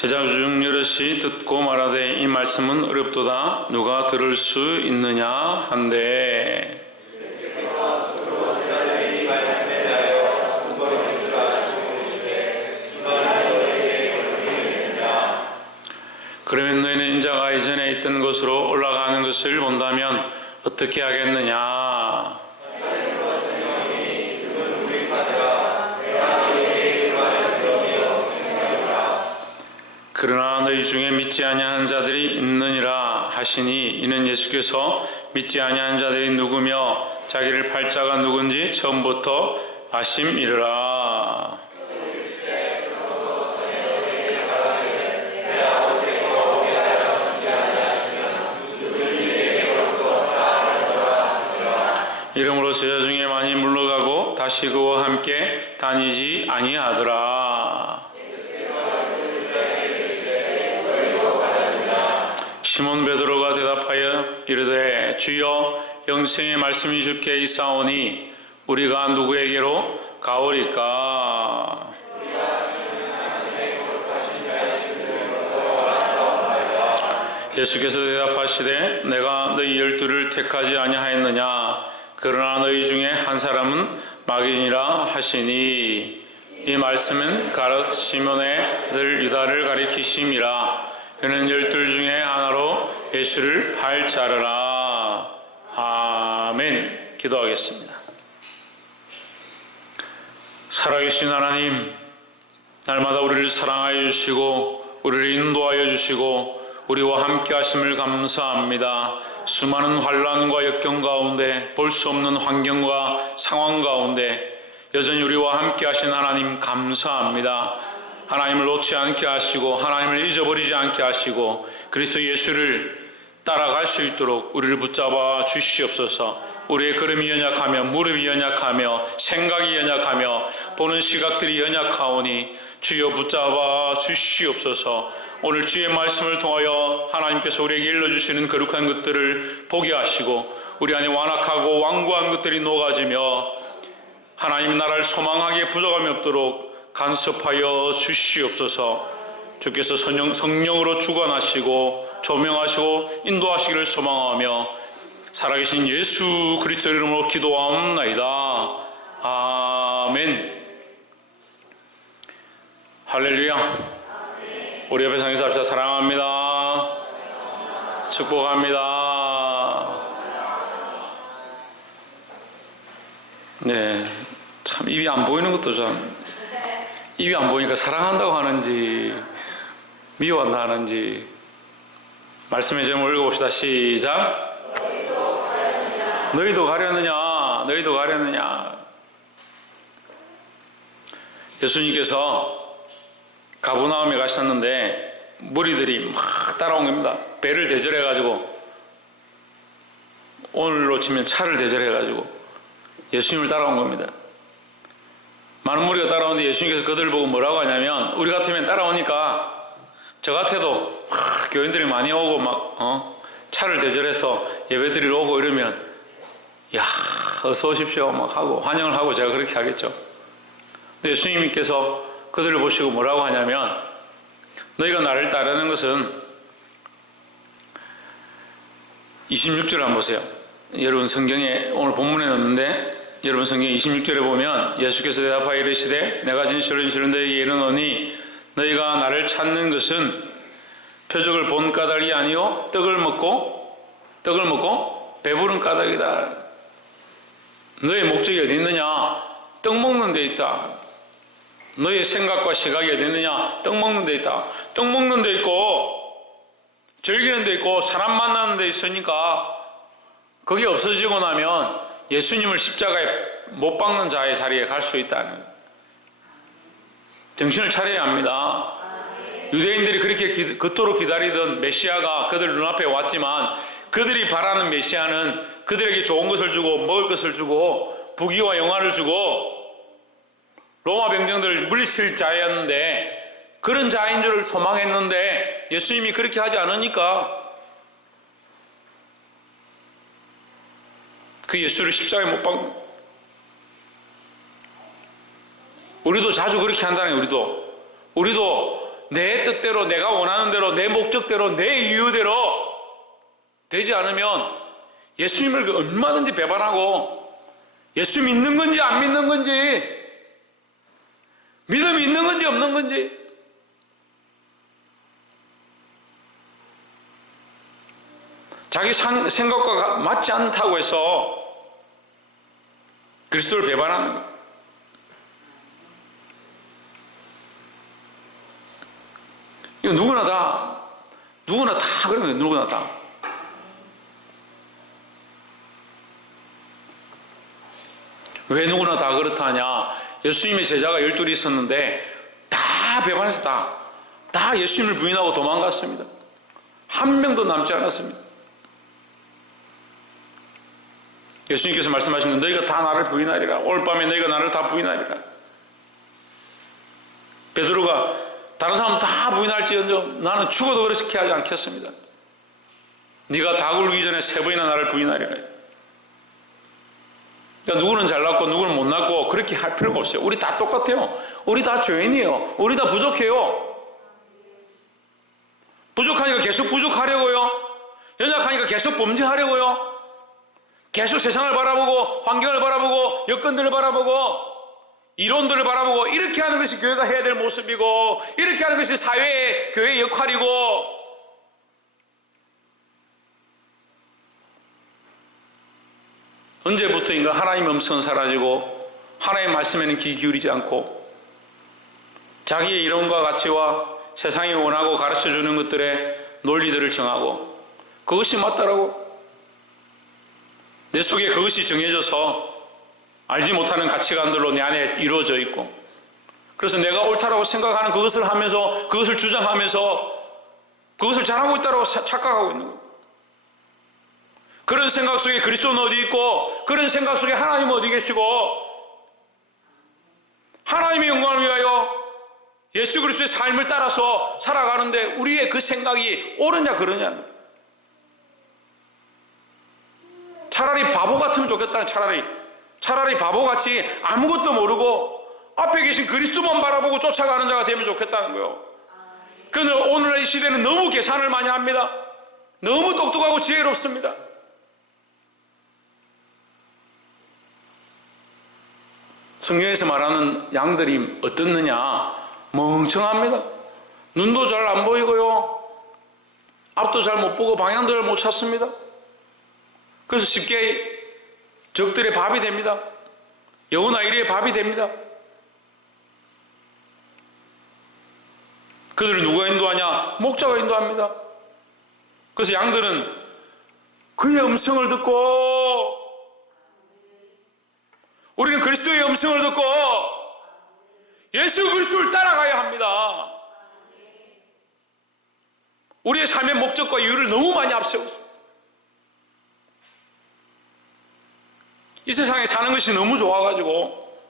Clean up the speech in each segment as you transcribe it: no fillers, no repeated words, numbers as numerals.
제자 중 여럿이 듣고 말하되 이 말씀은 어렵도다 누가 들을 수 있느냐 한데 그러면 너희는 인자가 이전에 있던 곳으로 올라가는 것을 본다면 어떻게 하겠느냐. 그러나 너희 중에 믿지 아니하는 자들이 있느니라 하시니 이는 예수께서 믿지 아니하는 자들이 누구며 자기를 팔 자가 누군지 처음부터 아심이르라. 이러므로 제자 중에 많이 물러가고 다시 그와 함께 다니지 아니하더라. 시몬 베드로가 대답하여 이르되 주여 영생의 말씀이 주께 있사오니 우리가 누구에게로 가오리까. 예수께서 대답하시되 내가 너희 12를 택하지 아니하였느냐. 그러나 너희 중에 한 사람은 마귀니라 하시니 이 말씀은 가롯 시몬의 아들 유다를 가리키심이라. 그는 12 중에 하나로 예수를 팔 자르라. 아멘. 기도하겠습니다. 살아계신 하나님, 날마다 우리를 사랑하여 주시고 우리를 인도하여 주시고 우리와 함께 하심을 감사합니다. 수많은 환난과 역경 가운데 볼 수 없는 환경과 상황 가운데 여전히 우리와 함께 하신 하나님 감사합니다. 하나님을 놓지 않게 하시고 하나님을 잊어버리지 않게 하시고 그리스도 예수를 따라갈 수 있도록 우리를 붙잡아 주시옵소서. 우리의 걸음이 연약하며 무릎이 연약하며 생각이 연약하며 보는 시각들이 연약하오니 주여 붙잡아 주시옵소서. 오늘 주의 말씀을 통하여 하나님께서 우리에게 일러주시는 거룩한 것들을 보게 하시고 우리 안에 완악하고 완고한 것들이 녹아지며 하나님 나라를 소망하기에 부족함이 없도록 간섭하여 주시옵소서. 주께서 성령으로 주관하시고 조명하시고 인도하시기를 소망하며 살아계신 예수 그리스도 이름으로 기도하옵나이다. 아멘. 할렐루야. 우리 옆에 상에서 합시다. 사랑합니다. 축복합니다. 네, 참 입이 안 보이는 것도 참 입이 안 보이니까 사랑한다고 하는지 미워한다 하는지 말씀의 제목을 읽어봅시다. 시작. 너희도 가려느냐. 너희도 가려느냐. 예수님께서 가버나움에 가셨는데 무리들이 막 따라온 겁니다. 배를 대절해가지고 오늘로 치면 차를 대절해가지고 예수님을 따라온 겁니다. 많은 무리가 따라오는데 예수님께서 그들을 보고 뭐라고 하냐면 우리 같으면 따라오니까 저 같아도 교인들이 많이 오고 막 차를 대절해서 예배드리러 오고 이러면 야 어서 오십시오 막 하고 환영을 하고 제가 그렇게 하겠죠. 근데 예수님께서 그들을 보시고 뭐라고 하냐면 너희가 나를 따르는 것은 26절 한번 보세요. 여러분 성경에 오늘 본문에 없는데 여러분 성경 26절에 보면 예수께서 대답하여 이르시되 내가 진실로 너희에게 이르노니 너희가 나를 찾는 것은 표적을 본 까닭이 아니요 떡을 먹고 배부른 까닭이다. 너의 목적이 어디 있느냐? 떡 먹는 데 있다. 너의 생각과 시각이 어디 있느냐? 떡 먹는 데 있다. 떡 먹는 데 있고 즐기는 데 있고 사람 만나는 데 있으니까 그게 없어지고 나면 예수님을 십자가에 못 박는 자의 자리에 갈 수 있다는 정신을 차려야 합니다. 유대인들이 그렇게 그토록 기다리던 메시아가 그들 눈앞에 왔지만 그들이 바라는 메시아는 그들에게 좋은 것을 주고 먹을 것을 주고 부귀와 영화를 주고 로마 병정들을 물리칠 자였는데 그런 자인 줄을 소망했는데 예수님이 그렇게 하지 않으니까 그 예수를 십자가에 못 박는. 우리도 자주 그렇게 한다는 거예요. 우리도 내 뜻대로, 내가 원하는 대로, 내 목적대로, 내 이유대로 되지 않으면 예수님을 얼마든지 배반하고 예수 믿는 건지 안 믿는 건지, 믿음이 있는 건지 없는 건지, 자기 생각과 맞지 않다고 해서 그리스도를 배반하는 거예요. 이거 누구나 다 그런 거예요. 누구나 다. 왜 누구나 다 그렇다냐? 예수님의 제자가 12이 있었는데 다 배반해서 다 예수님을 부인하고 도망갔습니다. 한 명도 남지 않았습니다. 예수님께서 말씀하시는 너희가 다 나를 부인하리라. 오늘 밤에 너희가 나를 다 부인하리라. 베드로가 다른 사람 다 부인할지언정 나는 죽어도 그렇게 하지 않겠습니다. 네가 다 굴기 전에 3번이나 나를 부인하리라. 그러니까 누구는 잘났고 누구는 못났고 그렇게 할 필요가 없어요. 우리 다 똑같아요. 우리 다 죄인이에요. 우리 다 부족해요. 부족하니까 계속 부족하려고요. 연약하니까 계속 범죄하려고요. 계속 세상을 바라보고 환경을 바라보고 여건들을 바라보고 이론들을 바라보고 이렇게 하는 것이 교회가 해야 될 모습이고 이렇게 하는 것이 사회의 교회의 역할이고, 언제부터인가 하나님의 음성은 사라지고 하나님의 말씀에는 귀 기울이지 않고 자기의 이론과 가치와 세상이 원하고 가르쳐주는 것들의 논리들을 정하고 그것이 맞다라고 내 속에 그것이 정해져서 알지 못하는 가치관들로 내 안에 이루어져 있고, 그래서 내가 옳다라고 생각하는 그것을 하면서 그것을 주장하면서 그것을 잘하고 있다고 착각하고 있는 거예요. 그런 생각 속에 그리스도는 어디 있고 그런 생각 속에 하나님은 어디 계시고 하나님의 영광을 위하여 예수 그리스도의 삶을 따라서 살아가는데 우리의 그 생각이 옳으냐 그러냐. 차라리 바보 같으면 좋겠다. 차라리 바보같이 아무것도 모르고 앞에 계신 그리스도만 바라보고 쫓아가는 자가 되면 좋겠다는 거예요. 그런데 오늘의 시대는 너무 계산을 많이 합니다. 너무 똑똑하고 지혜롭습니다. 성경에서 말하는 양들이 어떻느냐? 멍청합니다. 눈도 잘 안 보이고요, 앞도 잘 못 보고 방향도 잘 못 찾습니다. 그래서 쉽게 적들의 밥이 됩니다. 여우나 이리의 밥이 됩니다. 그들을 누가 인도하냐? 목자가 인도합니다. 그래서 양들은 그의 음성을 듣고, 우리는 그리스도의 음성을 듣고 예수 그리스도를 따라가야 합니다. 우리의 삶의 목적과 이유를 너무 많이 앞세웠습니다. 이 세상에 사는 것이 너무 좋아가지고,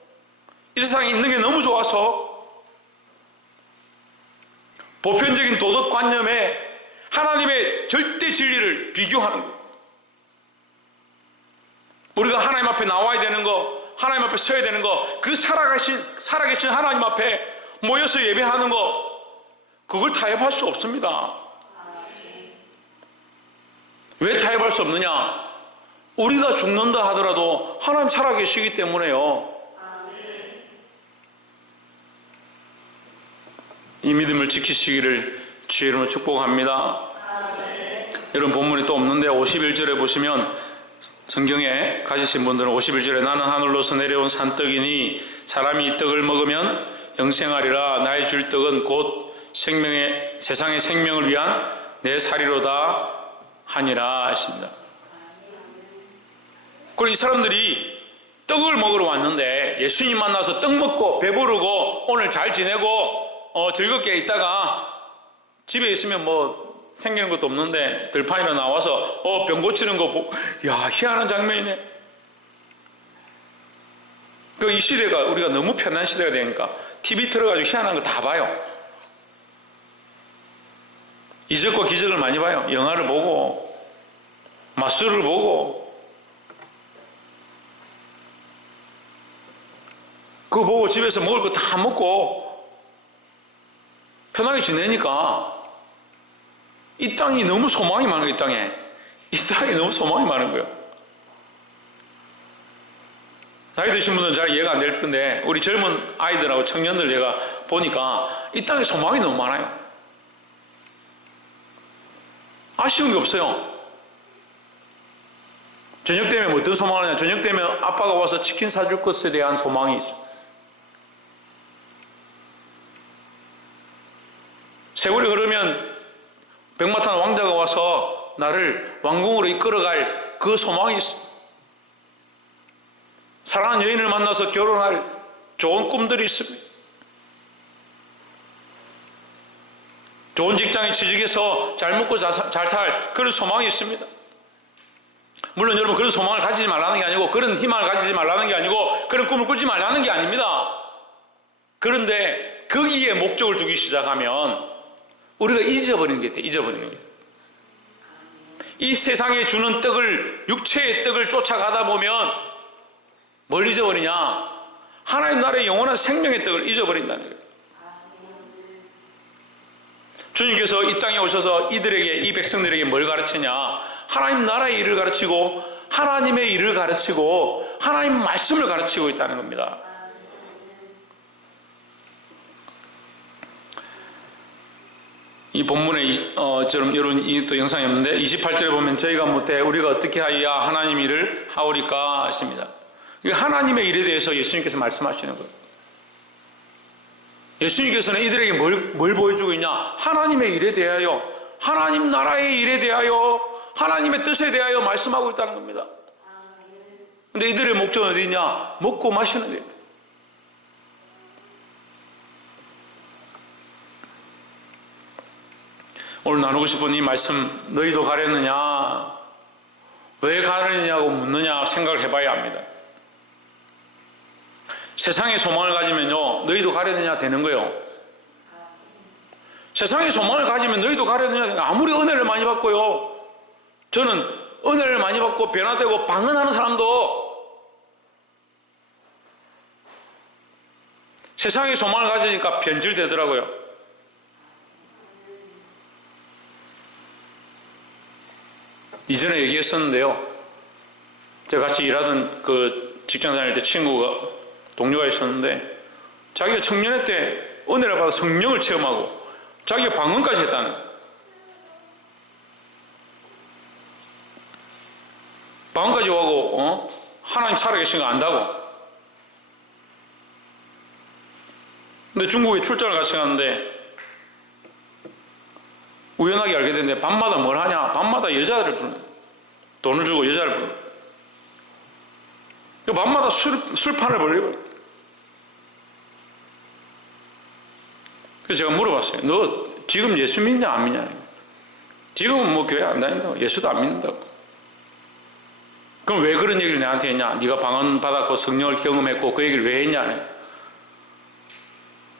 이 세상에 있는 게 너무 좋아서 보편적인 도덕관념에 하나님의 절대 진리를 비교하는 거예요. 우리가 하나님 앞에 나와야 되는 거, 하나님 앞에 서야 되는 거, 그 살아계신 하나님 앞에 모여서 예배하는 거, 그걸 타협할 수 없습니다. 왜 타협할 수 없느냐? 우리가 죽는다 하더라도 하나님 살아계시기 때문에요. 이 믿음을 지키시기를 주의 이름으로 축복합니다. 여러분, 본문이 또 없는데 51절에 보시면, 성경에 가지신 분들은 51절에 나는 하늘로서 내려온 산떡이니 사람이 이 떡을 먹으면 영생하리라. 나의 줄 떡은 곧 세상의 생명을 위한 내 살이로다 하니라 하십니다. 그리고 이 사람들이 떡을 먹으러 왔는데 예수님 만나서 떡 먹고 배부르고 오늘 잘 지내고 즐겁게 있다가 집에 있으면 뭐 생기는 것도 없는데 들판이나 나와서 병 고치는 거 보고, 야, 희한한 장면이네. 이 시대가 우리가 너무 편한 시대가 되니까 TV 틀어가지고 희한한 거 다 봐요. 이적과 기적을 많이 봐요. 영화를 보고 마술을 보고, 그거 보고 집에서 먹을 거 다 먹고 편하게 지내니까 이 땅이 너무 소망이 많은 거예요. 이 땅에 너무 소망이 많은 거예요. 나이 드신 분들은 잘 이해가 안 될 건데 우리 젊은 아이들하고 청년들 제가 보니까 이 땅에 소망이 너무 많아요. 아쉬운 게 없어요. 저녁 되면 어떤 소망을 하냐? 저녁 되면 아빠가 와서 치킨 사줄 것에 대한 소망이 있어요. 세월이 흐르면 백마탄 왕자가 와서 나를 왕궁으로 이끌어갈 그 소망이 있습니다. 사랑하는 여인을 만나서 결혼할 좋은 꿈들이 있습니다. 좋은 직장에 취직해서 잘 먹고 잘 살 그런 소망이 있습니다. 물론 여러분 그런 소망을 가지지 말라는 게 아니고 그런 희망을 가지지 말라는 게 아니고 그런 꿈을 꾸지 말라는 게 아닙니다. 그런데 거기에 목적을 두기 시작하면 우리가 잊어버리는 게 돼. 잊어버리는 게. 이 세상에 주는 떡을 육체의 떡을 쫓아가다 보면 뭘 잊어버리냐? 하나님 나라의 영원한 생명의 떡을 잊어버린다는 거예요. 주님께서 이 땅에 오셔서 이들에게 이 백성들에게 뭘 가르치냐? 하나님 나라의 일을 가르치고 하나님의 일을 가르치고 하나님 말씀을 가르치고 있다는 겁니다. 이 본문에 여러분 이 또 영상이 없는데 28절에 보면 저희가 묻되 우리가 어떻게 하여야 하나님 일을 하오리까 하십니다. 하나님의 일에 대해서 예수님께서 말씀하시는 거예요. 예수님께서는 이들에게 뭘 보여주고 있냐? 하나님의 일에 대하여, 하나님 나라의 일에 대하여, 하나님의 뜻에 대하여 말씀하고 있다는 겁니다. 근데 이들의 목적은 어디 있냐? 먹고 마시는 데. 오늘 나누고 싶은 이 말씀, 너희도 가렸느냐? 왜 가렸느냐고 묻느냐 생각을 해봐야 합니다. 세상의 소망을 가지면요, 너희도 가려느냐 되는 거예요. 세상의 소망을 가지면 너희도 가려느냐. 아무리 은혜를 많이 받고요, 저는 은혜를 많이 받고 변화되고 방언하는 사람도 세상의 소망을 가지니까 변질되더라고요. 이전에 얘기했었는데요, 제가 같이 일하던 그 직장 다닐 때 동료가 있었는데 자기가 청년회 때 은혜를 받아 성령을 체험하고 자기가 방언까지 했다는, 방언까지 하고 하나님 살아계신 거 안다고. 근데 중국에 출장을 같이 갔는데 우연하게 알게 됐는데 밤마다 뭘 하냐? 밤마다 여자들을 부르는, 돈을 주고 여자를 부르는, 밤마다 술판을 벌리고. 그래서 제가 물어봤어요. 너 지금 예수 믿냐 안 믿냐? 지금은 뭐 교회 안 다닌다고, 예수도 안 믿는다고. 그럼 왜 그런 얘기를 내한테 했냐? 네가 방언 받았고 성령을 경험했고 그 얘기를 왜 했냐?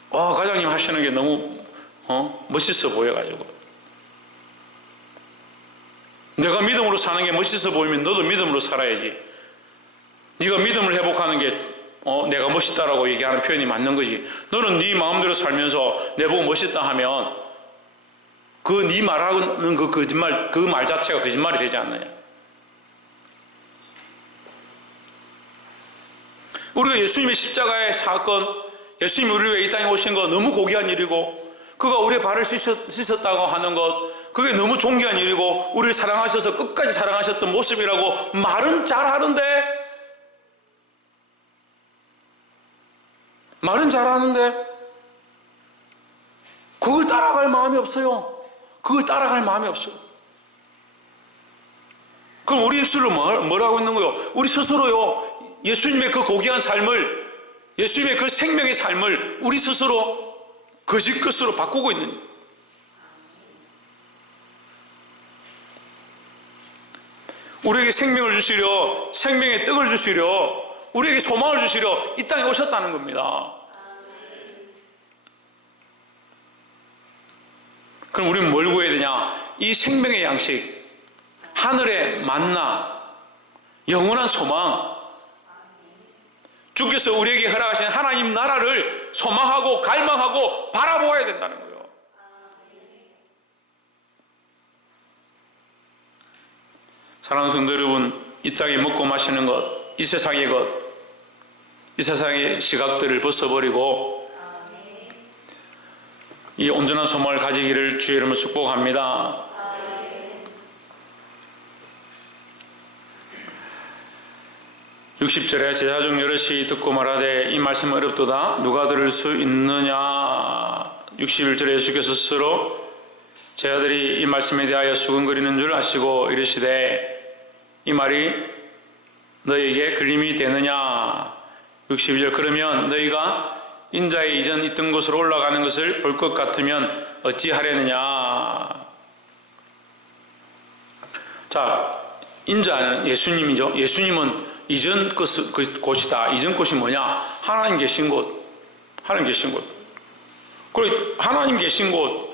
과장님 하시는 게 너무 멋있어 보여가지고. 내가 믿음으로 사는 게 멋있어 보이면 너도 믿음으로 살아야지. 네가 믿음을 회복하는 게 내가 멋있다라고 얘기하는 표현이 맞는 거지. 너는 네 마음대로 살면서 내보고 멋있다 하면 그 네 말하는 그 거짓말, 그 말 자체가 거짓말이 되지 않느냐. 우리가 예수님의 십자가의 사건, 예수님이 우리를 위해 이 땅에 오신 거 너무 고귀한 일이고, 그가 우리의 발을 씻었다고 하는 것, 그게 너무 존귀한 일이고, 우리를 사랑하셔서 끝까지 사랑하셨던 모습이라고 말은 잘하는데, 그걸 따라갈 마음이 없어요. 그걸 따라갈 마음이 없어요. 그럼 우리 입술로 뭘 하고 있는 거예요? 우리 스스로요, 예수님의 그 고귀한 삶을, 예수님의 그 생명의 삶을 우리 스스로 거짓 것으로 바꾸고 있는 거예요. 우리에게 생명을 주시려, 생명의 떡을 주시려, 우리에게 소망을 주시려 이 땅에 오셨다는 겁니다. 그럼 우리는 뭘 구해야 되냐? 이 생명의 양식, 하늘의 만나, 영원한 소망, 주께서 우리에게 허락하신 하나님 나라를 소망하고 갈망하고 바라보아야 된다는 거예요. 사랑하는 성도 여러분, 이 땅에 먹고 마시는 것, 이 세상의 것, 이 세상의 시각들을 벗어버리고 이 온전한 소망을 가지기를 주의 이름으로 축복합니다. 60절에 제자 중 여럿이 듣고 말하되 이 말씀은 어렵도다 누가 들을 수 있느냐. 61절에 예수께서 스스로 제자들이 이 말씀에 대하여 수근거리는 줄 아시고 이르시되 이 말이 너희에게 걸림이 되느냐. 62절 그러면 너희가 인자의 이전 있던 곳으로 올라가는 것을 볼 것 같으면 어찌하려느냐. 자, 인자는 예수님이죠. 예수님은 이전 곳이다. 이전 곳이 뭐냐? 하나님 계신 곳. 하나님 계신 곳. 그리고 하나님 계신 곳.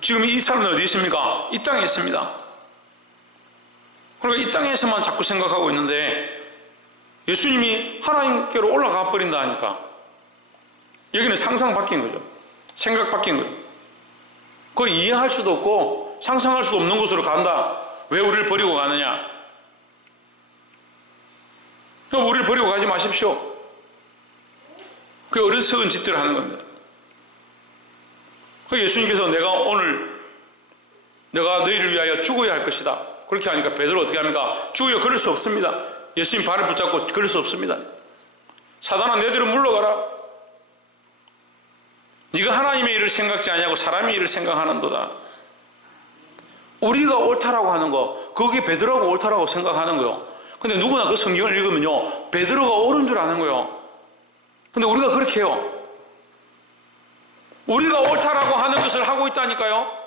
지금 이 사람은 어디 있습니까? 이 땅에 있습니다. 그러니까 이 땅에서만 자꾸 생각하고 있는데 예수님이 하나님께로 올라가 버린다 하니까 여기는 상상 바뀐 거죠. 생각 바뀐 거죠. 그걸 이해할 수도 없고 상상할 수도 없는 곳으로 간다. 왜 우리를 버리고 가느냐? 그럼 우리를 버리고 가지 마십시오. 그 어리석은 짓들을 하는 겁니다. 예수님께서 내가 너희를 위하여 죽어야 할 것이다. 그렇게 하니까 베드로 어떻게 합니까? 죽어야 그럴 수 없습니다. 예수님 발을 붙잡고 그럴 수 없습니다. 사단아 내 뒤로 물러가라. 네가 하나님의 일을 생각지 아니하고 사람의 일을 생각하는도다. 우리가 옳다라고 하는 거, 거기에 베드로가 옳다라고 생각하는 거요. 근데 누구나 그 성경을 읽으면요, 베드로가 옳은 줄 아는 거요. 근데 우리가 그렇게 해요. 우리가 옳다라고 하는 것을 하고 있다니까요.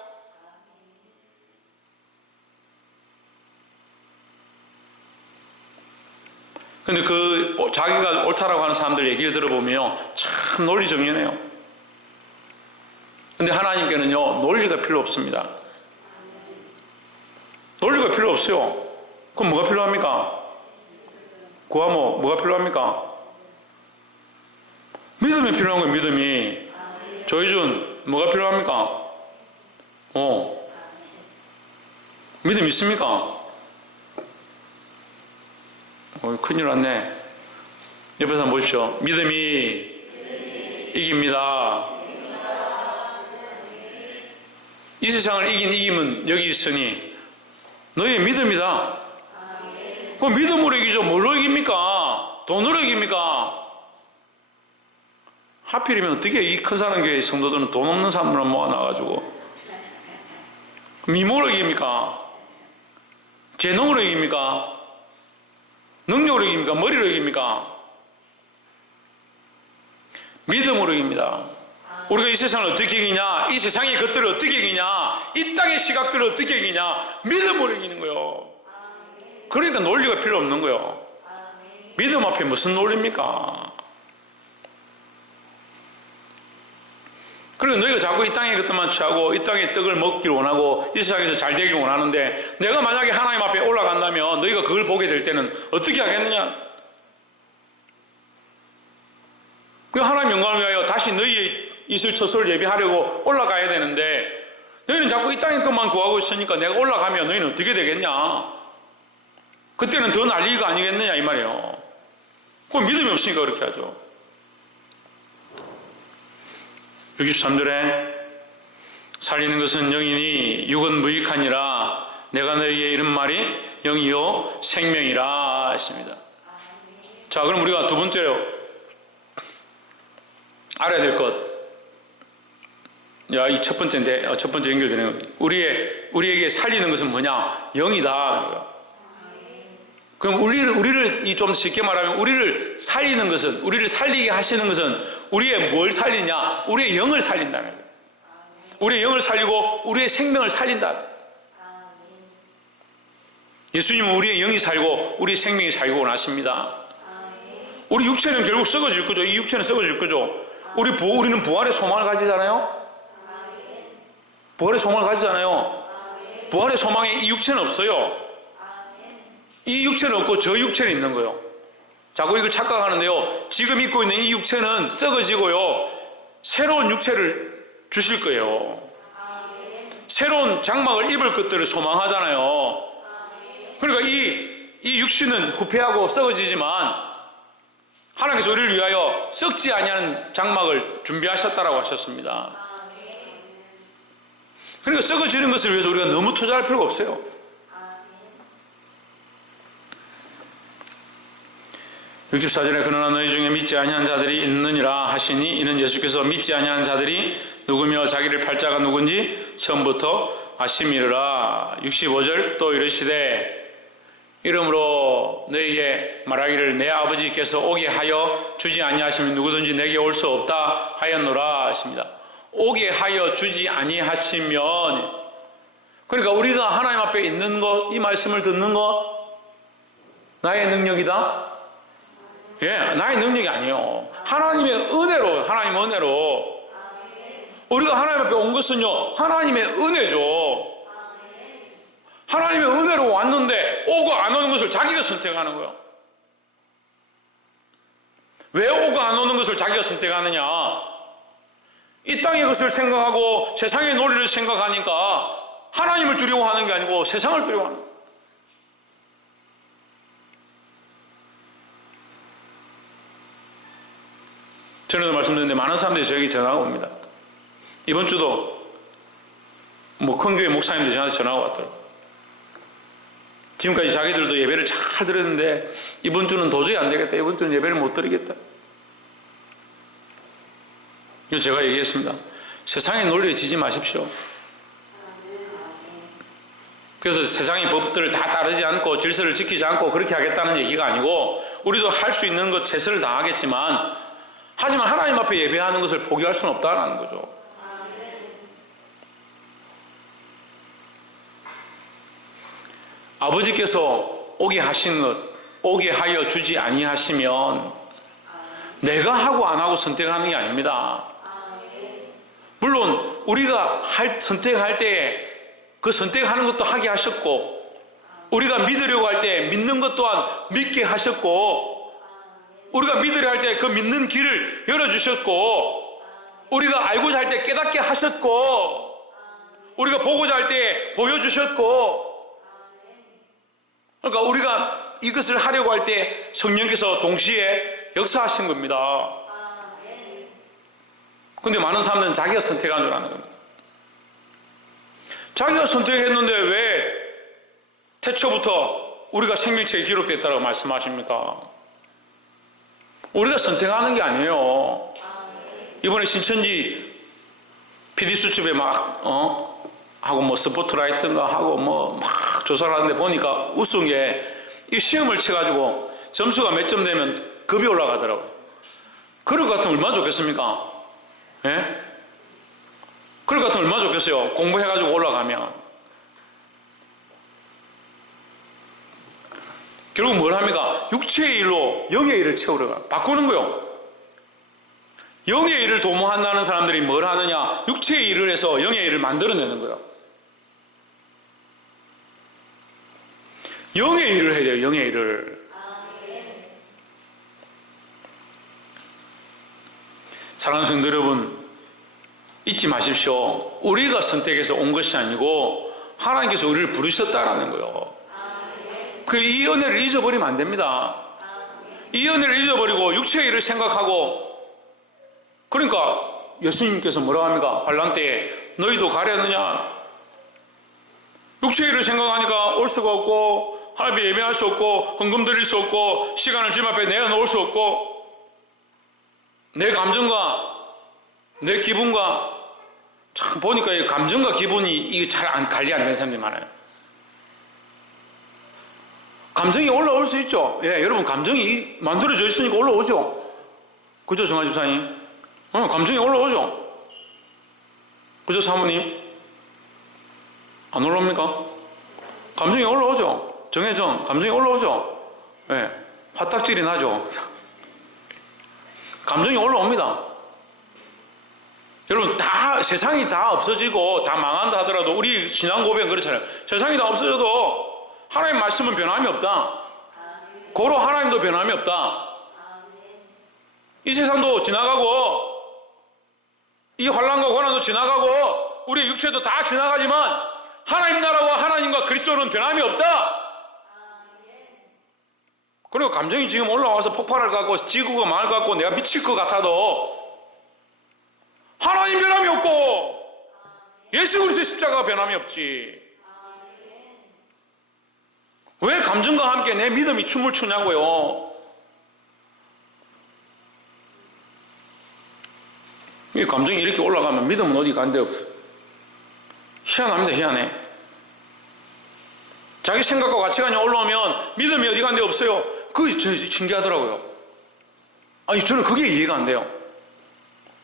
근데 그 자기가 옳다라고 하는 사람들 얘기를 들어보면요, 참 논리정연해요. 근데 하나님께는요, 논리가 필요 없습니다. 논리가 필요 없어요. 그럼 뭐가 필요합니까? 구하모 뭐가 필요합니까? 믿음이 필요한 거예요. 믿음이. 조희준 뭐가 필요합니까? 믿음 있습니까? 큰일 났네. 옆에서 한번 보십시오. 믿음이 이깁니다. 이 세상을 이김은 여기 있으니 너희의 믿음이다. 그 믿음으로 이기죠. 뭘로 이깁니까? 돈으로 이깁니까? 하필이면 어떻게 이 큰 사람 교회 성도들은 돈 없는 사람들만 모아놔가지고 미모로 이깁니까? 재능으로 이깁니까? 능력으로 이깁니까? 머리로 이깁니까? 믿음으로 이깁니다. 우리가 이 세상을 어떻게 이기냐? 이 세상의 것들을 어떻게 이기냐? 이 땅의 시각들을 어떻게 이기냐? 믿음으로 이기는 거예요. 그러니까 논리가 필요 없는 거예요. 믿음 앞에 무슨 논리입니까? 그리고 너희가 자꾸 이 땅의 것들만 취하고 이 땅의 떡을 먹기를 원하고 이 세상에서 잘 되기를 원하는데 내가 만약에 하나님 앞에 올라간다면 너희가 그걸 보게 될 때는 어떻게 하겠느냐? 그 하나님 영광을 위하여 다시 너희의 이슬 처소를 예비하려고 올라가야 되는데 너희는 자꾸 이 땅의 것만 구하고 있으니까 내가 올라가면 너희는 어떻게 되겠냐? 그때는 더 난리가 아니겠느냐 이 말이에요. 그건 믿음이 없으니까 그렇게 하죠. 63절에 살리는 것은 영이니 육은 무익하니라. 내가 너희에게 이런 말이 영이요 생명이라 했습니다. 자, 그럼 우리가 두 번째로 알아야 될 것. 이 첫 번째인데, 첫 번째 연결되는 거. 우리에게 살리는 것은 뭐냐? 영이다. 그럼 우리를 좀 쉽게 말하면 우리를 살리는 것은, 우리를 살리게 하시는 것은 우리의 뭘 살리냐? 우리의 영을 살린다는 거예요. 우리의 영을 살리고 우리의 생명을 살린다. 예수님은 우리의 영이 살고 우리의 생명이 살고 원하십니다. 우리 육체는 결국 썩어질 거죠. 이 육체는 썩어질 거죠. 우리는 부활의 소망을 가지잖아요. 부활의 소망을 가지잖아요. 부활의 소망에 이 육체는 없어요. 이 육체는 없고 저 육체는 있는 거예요. 자꾸 이걸 착각하는데요, 지금 입고 있는 이 육체는 썩어지고요, 새로운 육체를 주실 거예요. 새로운 장막을 입을 것들을 소망하잖아요. 그러니까 이 육신은 후패하고 썩어지지만 하나님께서 우리를 위하여 썩지 아니하는 장막을 준비하셨다라고 하셨습니다. 그러니까 썩어지는 것을 위해서 우리가 너무 투자할 필요가 없어요. 64절에 그러나 너희 중에 믿지 아니한 자들이 있느니라 하시니 이는 예수께서 믿지 아니한 자들이 누구며 자기를 팔자가 누군지 처음부터 아심이르라. 65절 또 이르시되 이러므로 너희에게 말하기를 내 아버지께서 오게 하여 주지 아니하시면 누구든지 내게 올 수 없다 하였노라 하십니다. 오게 하여 주지 아니하시면, 그러니까 우리가 하나님 앞에 있는 것, 이 말씀을 듣는 것 나의 능력이다? 예, 나의 능력이 아니에요. 하나님의 은혜로, 하나님의 은혜로. 우리가 하나님 앞에 온 것은요, 하나님의 은혜죠. 하나님의 은혜로 왔는데 오고 안 오는 것을 자기가 선택하는 거예요. 왜 오고 안 오는 것을 자기가 선택하느냐? 이 땅의 것을 생각하고 세상의 논리를 생각하니까 하나님을 두려워하는 게 아니고 세상을 두려워하는 거예요. 전에도 말씀드렸는데 많은 사람들이 저에게 전화가 옵니다. 이번 주도 큰 교회 목사님들이 저한테 전화가 왔더라고요. 지금까지 자기들도 예배를 잘 드렸는데 이번 주는 도저히 안 되겠다. 이번 주는 예배를 못 드리겠다. 그래서 제가 얘기했습니다. 세상의 논리에 지지 마십시오. 그래서 세상의 법들을 다 따르지 않고 질서를 지키지 않고 그렇게 하겠다는 얘기가 아니고, 우리도 할 수 있는 것 최선을 다하겠지만, 하지만 하나님 앞에 예배하는 것을 포기할 수는 없다는 거죠. 아버지께서 오게 하신 것, 오게 하여 주지 아니하시면 내가 하고 안 하고 선택하는 게 아닙니다. 물론 우리가 선택할 때 그 선택하는 것도 하게 하셨고, 우리가 믿으려고 할 때 믿는 것 또한 믿게 하셨고, 우리가 믿으려 할 때 그 믿는 길을 열어주셨고, 우리가 알고자 할 때 깨닫게 하셨고, 우리가 보고자 할 때 보여주셨고, 그러니까 우리가 이것을 하려고 할 때 성령께서 동시에 역사하신 겁니다. 근데 많은 사람들은 자기가 선택한 줄 아는 겁니다. 자기가 선택했는데 왜 태초부터 우리가 생명책에 기록됐다고 말씀하십니까? 우리가 선택하는 게 아니에요. 이번에 신천지 PD 수첩에 하고 스포트라이트인가 하고 막 조사를 하는데 보니까 우스운 게, 이 시험을 쳐가지고 점수가 몇 점 되면 급이 올라가더라고요. 그럴 것 같으면 얼마나 좋겠습니까? 예? 그럴 것 같으면 얼마나 좋겠어요. 공부해가지고 올라가면. 결국 뭘 합니까? 육체의 일로 영의 일을 채우려고 바꾸는 거예요. 영의 일을 도모한다는 사람들이 뭘 하느냐? 육체의 일을 해서 영의 일을 만들어내는 거예요. 영의 일을 해야 돼요. 영의 일을. 사랑하는 성도 여러분, 잊지 마십시오. 우리가 선택해서 온 것이 아니고 하나님께서 우리를 부르셨다라는 거예요. 이 은혜를 잊어버리면 안 됩니다. 이 은혜를 잊어버리고 육체의 일을 생각하고, 그러니까 예수님께서 뭐라고 합니까? 환난 때에 너희도 가려느냐? 육체의 일을 생각하니까 올 수가 없고, 하나님 예배할 수 없고, 헌금 드릴 수 없고, 시간을 주님 앞에 내어놓을 수 없고, 내 감정과 내 기분과, 참 보니까 이 감정과 기분이 이게 잘 관리 안 되는 사람들이 많아요. 감정이 올라올 수 있죠. 예, 여러분 감정이 만들어져 있으니까 올라오죠. 그죠, 정한 집사님? 감정이 올라오죠. 그죠, 사모님? 안 올라옵니까? 감정이 올라오죠. 정혜정, 감정이 올라오죠. 예, 화딱질이 나죠. 감정이 올라옵니다. 여러분, 세상이 다 없어지고 다 망한다 하더라도, 우리 신앙 고백은 그렇잖아요. 세상이 다 없어져도 하나님 말씀은 변함이 없다. 고로 하나님도 변함이 없다. 이 세상도 지나가고, 이 환난과 고난도 지나가고, 우리 육체도 다 지나가지만 하나님 나라와 하나님과 그리스도는 변함이 없다. 그리고 감정이 지금 올라와서 폭발할 것 같고 지구가 망할 것 같고 내가 미칠 것 같아도 하나님 변함이 없고 예수 그리스도의 십자가가 변함이 없지. 왜 감정과 함께 내 믿음이 춤을 추냐고요. 이 감정이 이렇게 올라가면 믿음은 어디 간 데 없어. 희한합니다. 희한해. 자기 생각과 가치관이 올라오면 믿음이 어디 간 데 없어요. 그게 신기하더라고요. 아니 저는 그게 이해가 안 돼요.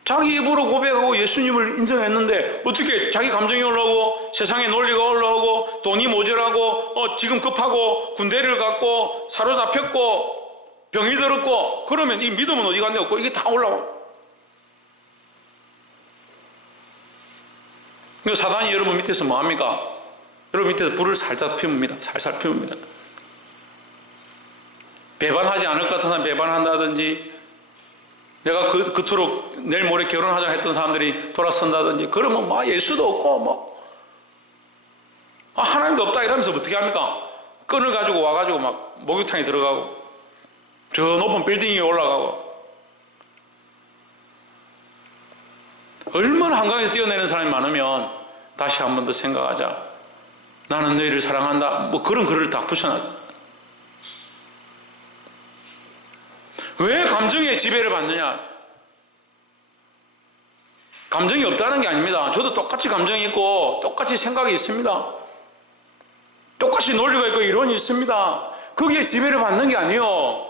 자기 입으로 고백하고 예수님을 인정했는데 어떻게 자기 감정이 올라오고 세상의 논리가 올라오고 돈이 모자라고 지금 급하고 군대를 갔고 사로잡혔고 병이 들었고 그러면 이 믿음은 어디 간 데 없고 이게 다 올라와. 그러니까 사단이 여러분 밑에서 뭐합니까? 여러분 밑에서 불을 살짝 피웁니다. 살살 피웁니다. 배반하지 않을 것 같은 사람 배반한다든지 내가 그토록 내일 모레 결혼하자 했던 사람들이 돌아선다든지 그러면 막 예수도 없고 하나님도 없다 이러면서 어떻게 합니까? 끈을 가지고 와가지고 막 목욕탕에 들어가고 저 높은 빌딩 위에 올라가고 얼마나 한강에서 뛰어내는 사람이 많으면 다시 한 번 더 생각하자. 나는 너희를 사랑한다. 뭐 그런 글을 딱 붙여놨다. 왜 감정의 지배를 받느냐? 감정이 없다는 게 아닙니다. 저도 똑같이 감정이 있고 똑같이 생각이 있습니다. 똑같이 논리가 있고 이론이 있습니다. 거기에 지배를 받는 게 아니에요.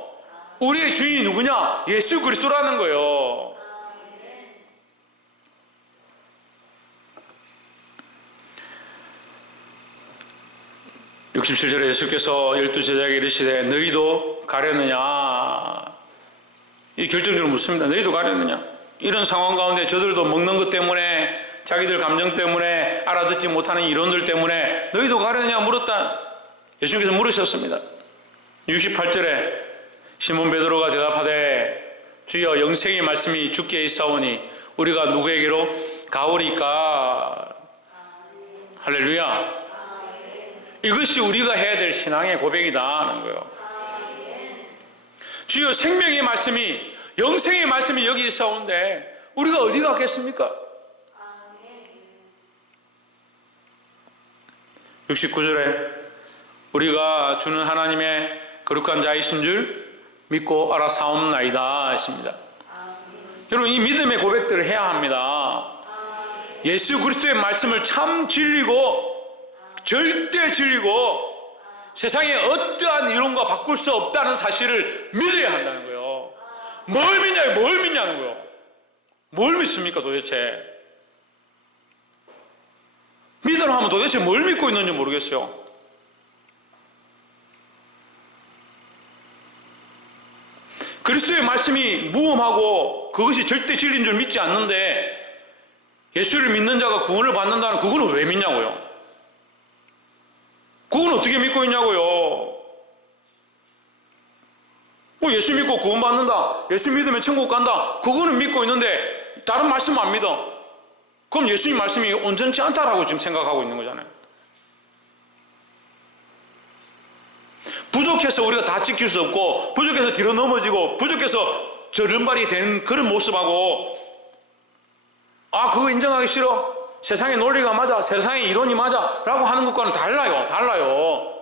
우리의 주인이 누구냐? 예수 그리스도라는 거예요. (67절에) 예수께서 12제자에게 이르시되 너희도 가려느냐? 이 결정적으로 묻습니다. 너희도 가려느냐? 이런 상황 가운데 저들도 먹는 것 때문에 자기들 감정 때문에 알아듣지 못하는 이론들 때문에 너희도 가려느냐 물었다. 예수님께서 물으셨습니다. 68절에 시몬 베드로가 대답하되 주여 영생의 말씀이 주께 있사오니 우리가 누구에게로 가오리까? 할렐루야. 이것이 우리가 해야 될 신앙의 고백이다 하는 거예요. 주여 생명의 말씀이 영생의 말씀이 여기 있사온데 우리가 어디 가겠습니까? 69절에 우리가 주는 하나님의 거룩한 자이신 줄 믿고 알아사옵나이다 했습니다. 여러분 이 믿음의 고백들을 해야 합니다. 예수 그리스도의 말씀을 참 진리고 절대 진리고 세상에 어떠한 이론과 바꿀 수 없다는 사실을 믿어야 한다는 거예요. 뭘 믿냐? 뭘 믿냐는 거예요. 뭘 믿습니까 도대체? 믿으라 하면 도대체 뭘 믿고 있는지 모르겠어요. 그리스도의 말씀이 무엄하고 그것이 절대 진리인 줄 믿지 않는데 예수를 믿는 자가 구원을 받는다는 그거는 왜 믿냐고요? 그건 어떻게 믿고 있냐고요? 뭐 예수 믿고 구원 받는다, 예수 믿으면 천국 간다, 그거는 믿고 있는데 다른 말씀 안 믿어. 그럼 예수님 말씀이 온전치 않다라고 지금 생각하고 있는 거잖아요. 부족해서 우리가 다 지킬 수 없고 부족해서 뒤로 넘어지고 부족해서 저른발이 된 그런 모습하고 그거 인정하기 싫어? 세상의 논리가 맞아, 세상의 이론이 맞아 라고 하는 것과는 달라요.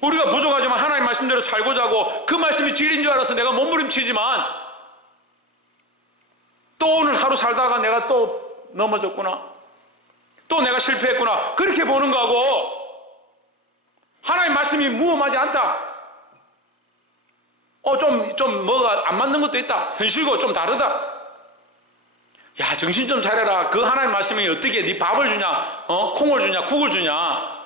우리가 부족하지만 하나님 말씀대로 살고자 하고 그 말씀이 진리인 줄 알아서 내가 몸부림치지만 또 오늘 하루 살다가 내가 또 넘어졌구나, 또 내가 실패했구나 그렇게 보는 거하고 하나님 말씀이 무엄하지 않다, 좀 뭐가 안 맞는 것도 있다, 현실과 좀 다르다, 야 정신 좀 차려라, 그 하나님 말씀이 어떻게 네 밥을 주냐, 콩을 주냐, 국을 주냐.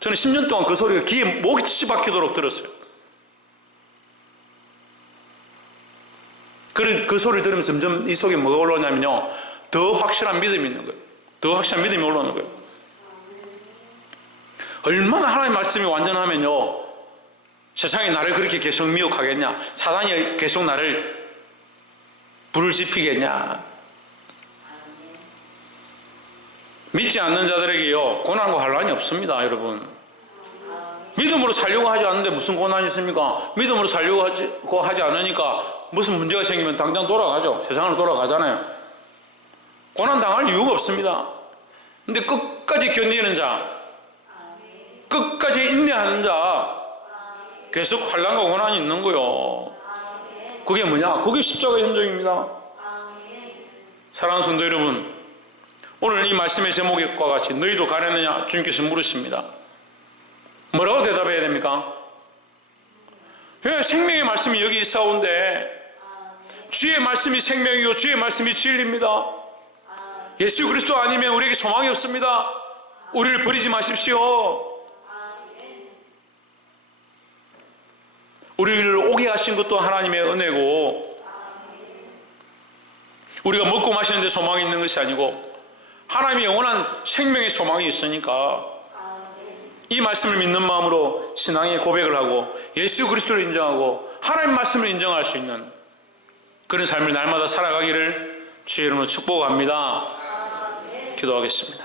저는 10년 동안 그 소리가 귀에 목이 치박히도록 들었어요. 그 소리를 들으면서 점점 이 속에 뭐가 올라오냐면요, 더 확실한 믿음이 있는 거예요. 더 확실한 믿음이 올라오는 거예요. 얼마나 하나님 말씀이 완전하면요 세상이 나를 그렇게 계속 미혹하겠냐, 사단이 계속 나를 불을 지피겠냐. 믿지 않는 자들에게요 고난과 환란이 없습니다. 여러분 믿음으로 살려고 하지 않는데 무슨 고난이 있습니까? 믿음으로 살려고 하지 않으니까 무슨 문제가 생기면 당장 돌아가죠. 세상으로 돌아가잖아요. 고난 당할 이유가 없습니다. 근데 끝까지 견디는 자, 끝까지 인내하는 자, 계속 환난과 고난이 있는 거요. 그게 뭐냐? 그게 십자가의 현장입니다. 사랑하는 성도 여러분, 오늘 이 말씀의 제목과 같이 너희도 가려느냐? 주님께서 물으십니다. 뭐라고 대답해야 됩니까? 왜 생명의 말씀이 여기 있사온데 주의 말씀이 생명이요 주의 말씀이 진리입니다. 예수 그리스도 아니면 우리에게 소망이 없습니다. 우리를 버리지 마십시오. 우리를 오게 하신 것도 하나님의 은혜고, 우리가 먹고 마시는데 소망이 있는 것이 아니고 하나님의 영원한 생명의 소망이 있으니까 이 말씀을 믿는 마음으로 신앙의 고백을 하고 예수 그리스도를 인정하고 하나님 말씀을 인정할 수 있는 그런 삶을 날마다 살아가기를 주의 이름으로 축복합니다. 기도하겠습니다.